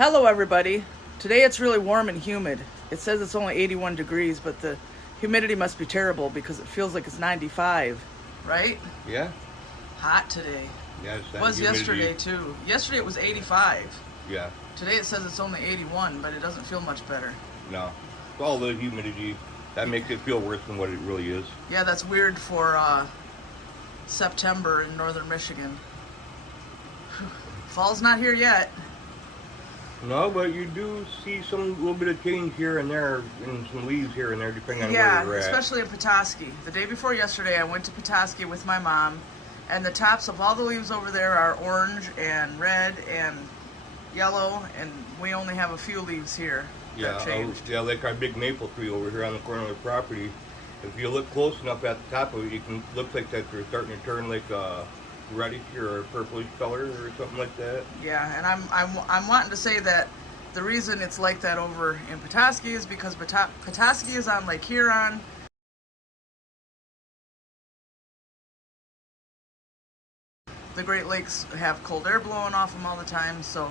Hello everybody. Today it's really warm and humid. It says it's only 81 degrees, but the humidity must be terrible because it feels like it's 95, right? Yeah. Hot today. Yeah, it's It was humidity. yesterday too. Yesterday it was 85. Yeah. Today it says it's only 81, but it doesn't feel much better. No. It's all the humidity. That makes it feel worse than what it really is. Yeah, that's weird for September in northern Michigan. Fall's not here yet. No, but you do see some little bit of change here and there, and some leaves here and there, depending on Yeah, where you're at. especially in Petoskey. The day before yesterday, I went to Petoskey with my mom, and the tops of all the leaves over there are orange and red and yellow, and we only have a few leaves here that changed. Yeah, like our big maple tree over here on the corner of the property. If you look close enough at the top of it, you can look like that they're starting to turn like a reddish or a purplish color or something like that. Yeah, and I'm wanting to say that the reason it's like that over in Petoskey is because Petoskey is on Lake Huron. The Great Lakes have cold air blowing off them all the time, so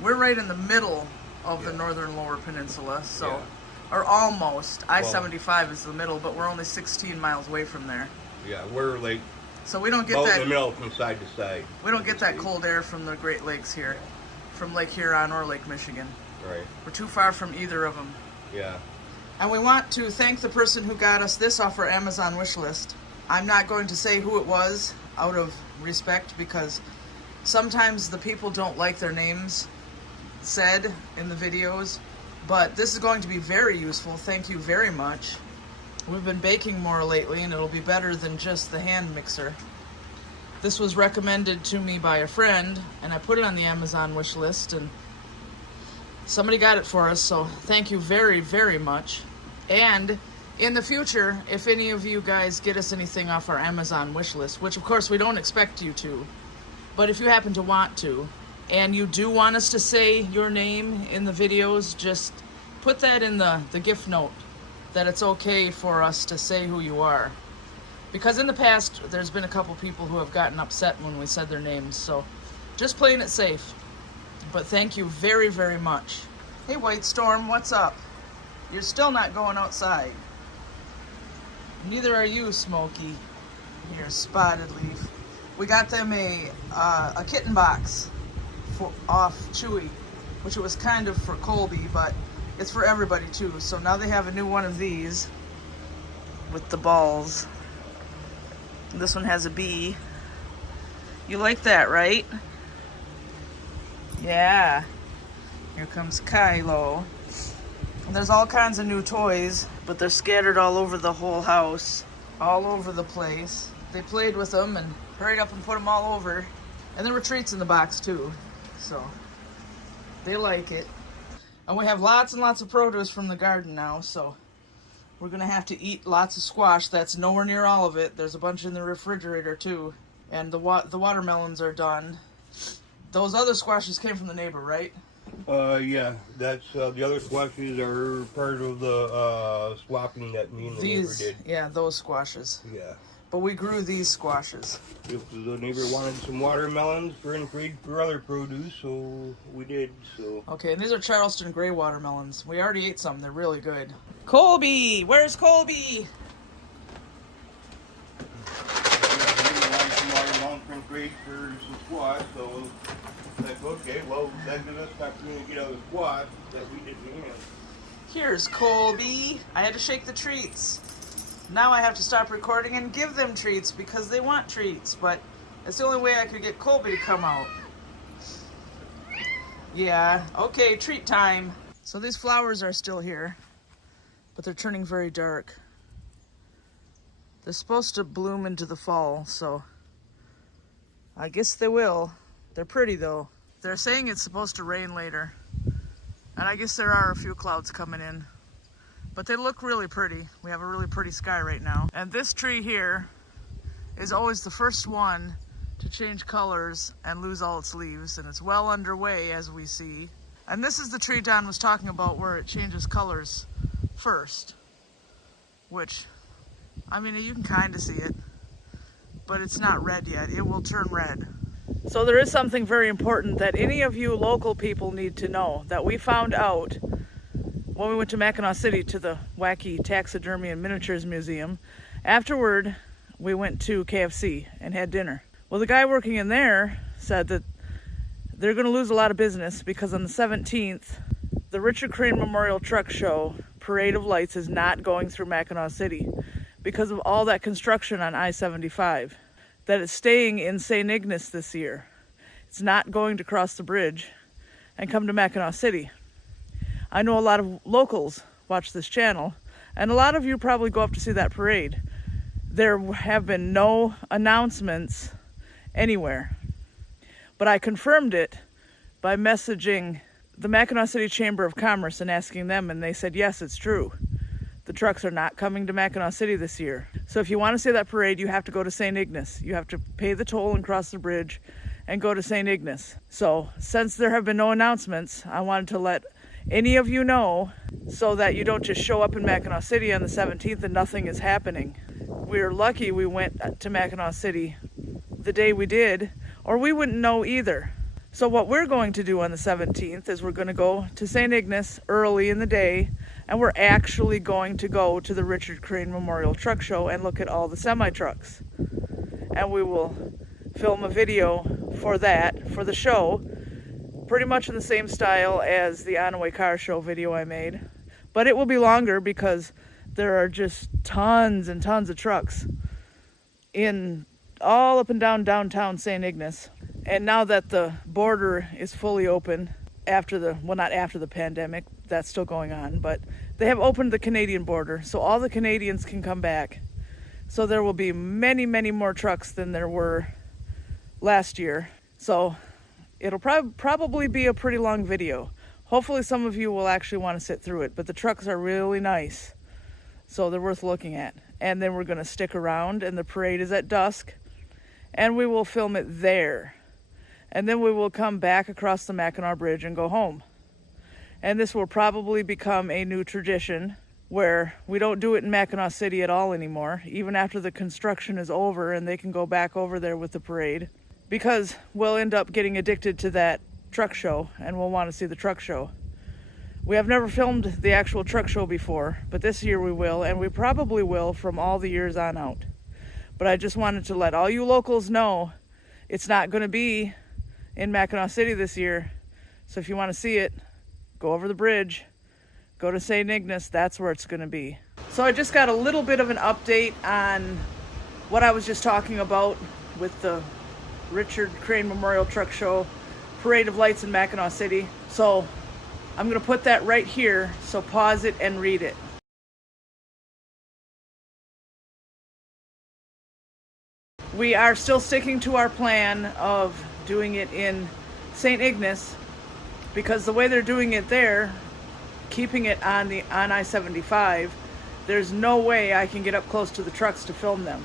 we're right in the middle of the northern lower peninsula, so or almost. I-75 is the middle, but we're only 16 miles away from there. Yeah, we're like so we don't get about that in the middle from side to side. We don't get that cold air from the Great Lakes here, from Lake Huron or Lake Michigan. Right. We're too far from either of them. Yeah. And we want to thank the person who got us this off our Amazon wish list. I'm not going to say who it was out of respect because sometimes the people don't like their names said in the videos, but this is going to be very useful. Thank you very much. We've been baking more lately and it'll be better than just the hand mixer. This was recommended to me by a friend and I put it on the Amazon wish list and somebody got it for us, so thank you very, very much. And in the future, if any of you guys get us anything off our Amazon wish list, which of course we don't expect you to, but if you happen to want to, and you do want us to say your name in the videos, just put that in the gift note, that it's okay for us to say who you are. Because in the past, there's been a couple people who have gotten upset when we said their names, so just playing it safe. But thank you very, very much. Hey, White Storm, what's up? You're still not going outside. Neither are you, Smokey. Here, Spotted Leaf. We got them a kitten box off Chewy, which it was kind of for Colby, but it's for everybody too. So now they have a new one of these with the balls. And this one has a bee. You like that, right? Yeah. Here comes Kylo. And there's all kinds of new toys, but they're scattered all over the whole house, all over the place. They played with them and hurried up and put them all over. And there were treats in the box too, so they like it. And we have lots and lots of produce from the garden now, so we're gonna have to eat lots of squash. That's nowhere near all of it. There's a bunch in the refrigerator too. And the watermelons are done. Those other squashes came from the neighbor, right? Yeah, that's the other squashes are part of the swapping that me and the neighbor did. Yeah, those squashes. Yeah. But we grew these squashes. If the neighbor wanted some watermelons for in trade for other produce, so we did. So. Okay, and these are Charleston gray watermelons. We already ate some. They're really good. Colby, where's Colby? Some watermelons for in trade for some squash, so. Like, okay, well, that gives us an opportunity to get out of the squash that we didn't have. Here's Colby. I had to shake the treats. Now I have to stop recording and give them treats because they want treats, but it's the only way I could get Colby to come out. Yeah, okay, treat time. So these flowers are still here, but they're turning very dark. They're supposed to bloom into the fall, so I guess they will. They're pretty though. They're saying it's supposed to rain later. And I guess there are a few clouds coming in. But they look really pretty. We have a really pretty sky right now. And this tree here is always the first one to change colors and lose all its leaves. And it's well underway as we see. And this is the tree Don was talking about where it changes colors first. Which, I mean, you can kind of see it. But it's not red yet. It will turn red. So there is something very important that any of you local people need to know that we found out when we went to Mackinac City to the wacky taxidermy and miniatures museum. Afterward, we went to KFC and had dinner. Well, the guy working in there said that they're going to lose a lot of business because on the 17th, the Richard Crane Memorial Truck Show Parade of Lights is not going through Mackinac City because of all that construction on I-75. That it's staying in St. Ignace this year. It's not going to cross the bridge and come to Mackinac City. I know a lot of locals watch this channel, and a lot of you probably go up to see that parade. There have been no announcements anywhere, but I confirmed it by messaging the Mackinac City Chamber of Commerce and asking them, and they said, yes, it's true. The trucks are not coming to Mackinac City this year. So if you want to see that parade, you have to go to St. Ignace. You have to pay the toll and cross the bridge and go to St. Ignace. So since there have been no announcements, I wanted to let any of you know so that you don't just show up in Mackinac City on the 17th and nothing is happening. We're lucky we went to Mackinac City the day we did, or we wouldn't know either. So what we're going to do on the 17th is we're going to go to St. Ignace early in the day, and we're actually going to go to the Richard Crane Memorial Truck Show and look at all the semi-trucks. And we will film a video for that, for the show, pretty much in the same style as the On-Away Car Show video I made. But it will be longer because there are just tons and tons of trucks in all up and down downtown St. Ignace. And now that the border is fully open not after the pandemic, that's still going on, but they have opened the Canadian border, so all the Canadians can come back. So there will be many, many more trucks than there were last year. So it'll probably be a pretty long video. Hopefully some of you will actually want to sit through it, but the trucks are really nice, so they're worth looking at. And then we're going to stick around, and the parade is at dusk, and we will film it there. And then we will come back across the Mackinac Bridge and go home. And this will probably become a new tradition where we don't do it in Mackinac City at all anymore, even after the construction is over and they can go back over there with the parade, because we'll end up getting addicted to that truck show and we'll want to see the truck show. We have never filmed the actual truck show before, but this year we will, and we probably will from all the years on out. But I just wanted to let all you locals know it's not going to be in Mackinac City this year. So if you want to see it, go over the bridge, go to St. Ignace, that's where it's going to be. So I just got a little bit of an update on what I was just talking about with the Richard Crane Memorial Truck Show Parade of Lights in Mackinac City. So I'm going to put that right here, so pause it and read it. We are still sticking to our plan of doing it in St. Ignace because the way they're doing it there, keeping it on I-75, there's no way I can get up close to the trucks to film them.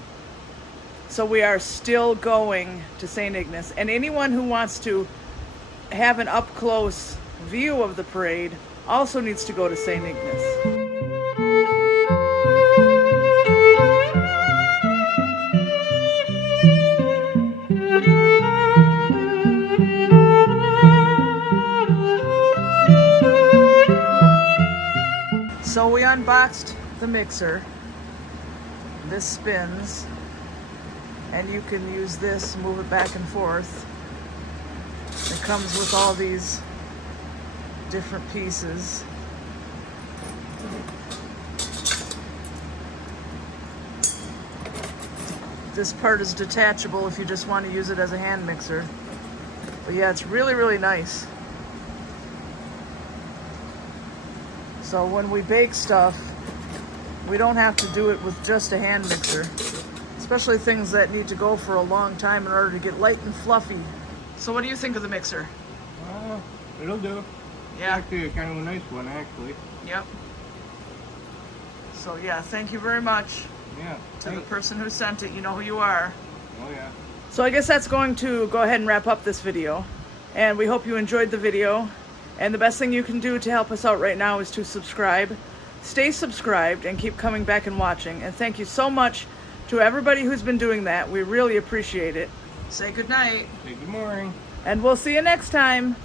So we are still going to St. Ignace, and anyone who wants to have an up-close view of the parade also needs to go to St. Ignace. So we unboxed the mixer. This spins, and you can use this, move it back and forth. It comes with all these different pieces. This part is detachable if you just want to use it as a hand mixer. But yeah, it's really, really nice. So when we bake stuff, we don't have to do it with just a hand mixer, especially things that need to go for a long time in order to get light and fluffy. So what do you think of the mixer? It'll do. Yeah. Actually, kind of a nice one, actually. Yep. So yeah, thank you very much. Yeah. To the person who sent it. You know who you are. Oh yeah. So I guess that's going to go ahead and wrap up this video. And we hope you enjoyed the video. And the best thing you can do to help us out right now is to subscribe. Stay subscribed and keep coming back and watching. And thank you so much to everybody who's been doing that. We really appreciate it. Say good night. Say good morning. And we'll see you next time.